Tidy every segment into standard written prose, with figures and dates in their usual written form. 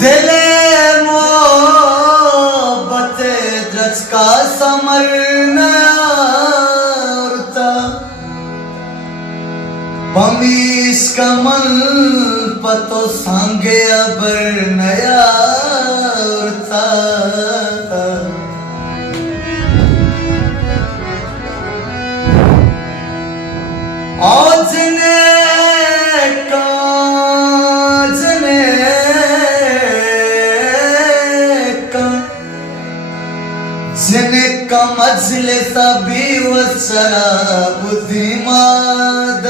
दिले मोहब्बत द्रच का समर नयारता पमीस कमल पतो सांगे अबर नयारता आजने जिनका मजलिस भी वसरा बुद्धिमाद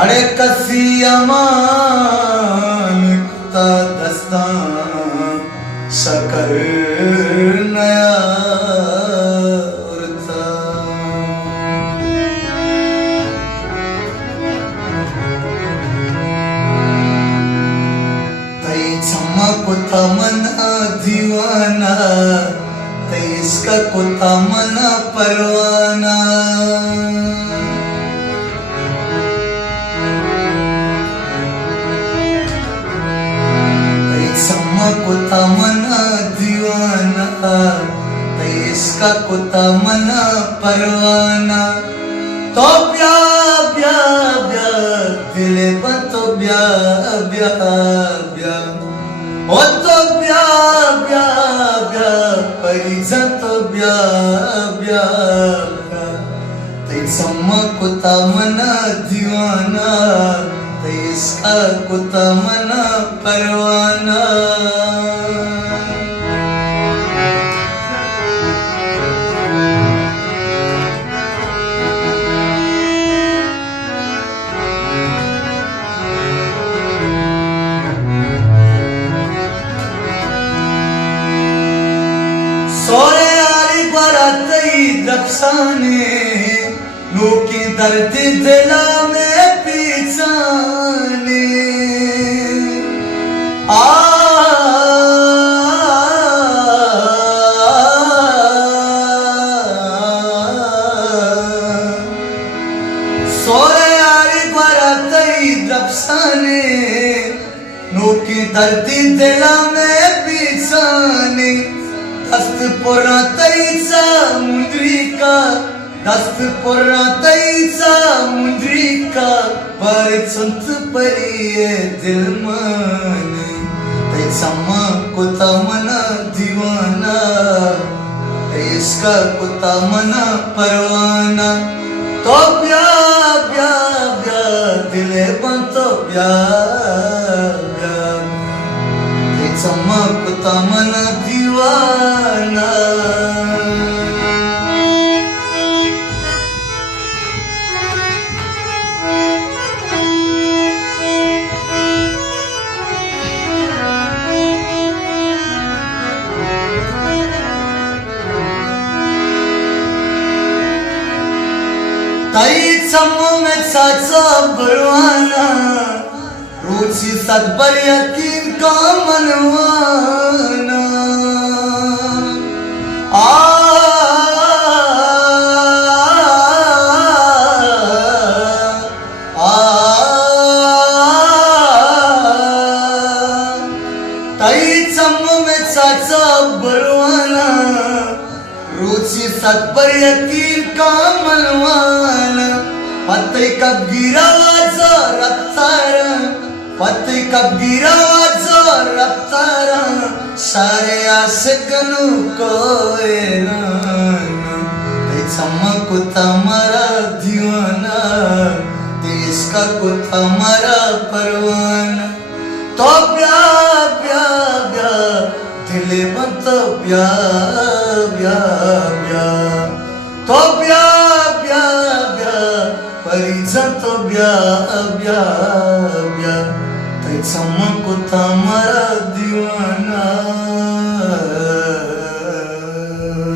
अरे कसी अमान कुता दस्तान शकर नया उरता तई चमकुता मना दीवाना इसका कुता मना परवाना समा कुता मना दीवाना इसका कुता मना परवाना तो ब्या ब्या ब्या दिले बतो ब्या ब्या ब्या ओ तो ब्या ब्या ब्या परिजा तो ब्या ब्या ते सम्मा कुता मना दीवाना ते इसका कुता मना परवाना सोरे आली बरातई दफसाने लोकी दर्द दिला में पीछाने सोरे आली बरातई दफसाने लोकी दर्द दिला में पीछाने दस्त पुरा तईचा मुद्रिका दस्त पुरा तईचा मुद्रिका पर संत परिये दिल माने तैसा माँ कुता मना दीवाना इसका कुता मना परवाना तो ब्या ब्या ब्या दिले बंतो ब्या ब्या तैसा माँ कुता मना दीवाना ताई चमो में साचा बरवाना रोची सदबर यकीन का मनवाना ताई चमो में साचा बरवाना रोची सदबर यकीन का मनवाना पत्ते कब गिरा वाजा रफ्तारा पत्ते कब गिरा वाजा रफ्तारा सारे आशिकनु कोई नाना चम्मा कुता मरा दीवाना इसका कुता मरा परवाना तो ब्या ब्या ब्या दिले बंतो ब्या ब्या ब्या तो ब्या ब्या ब्या परिजा तो ब्या ब्या ब्या तैसा माँ कुता मरा दीवाना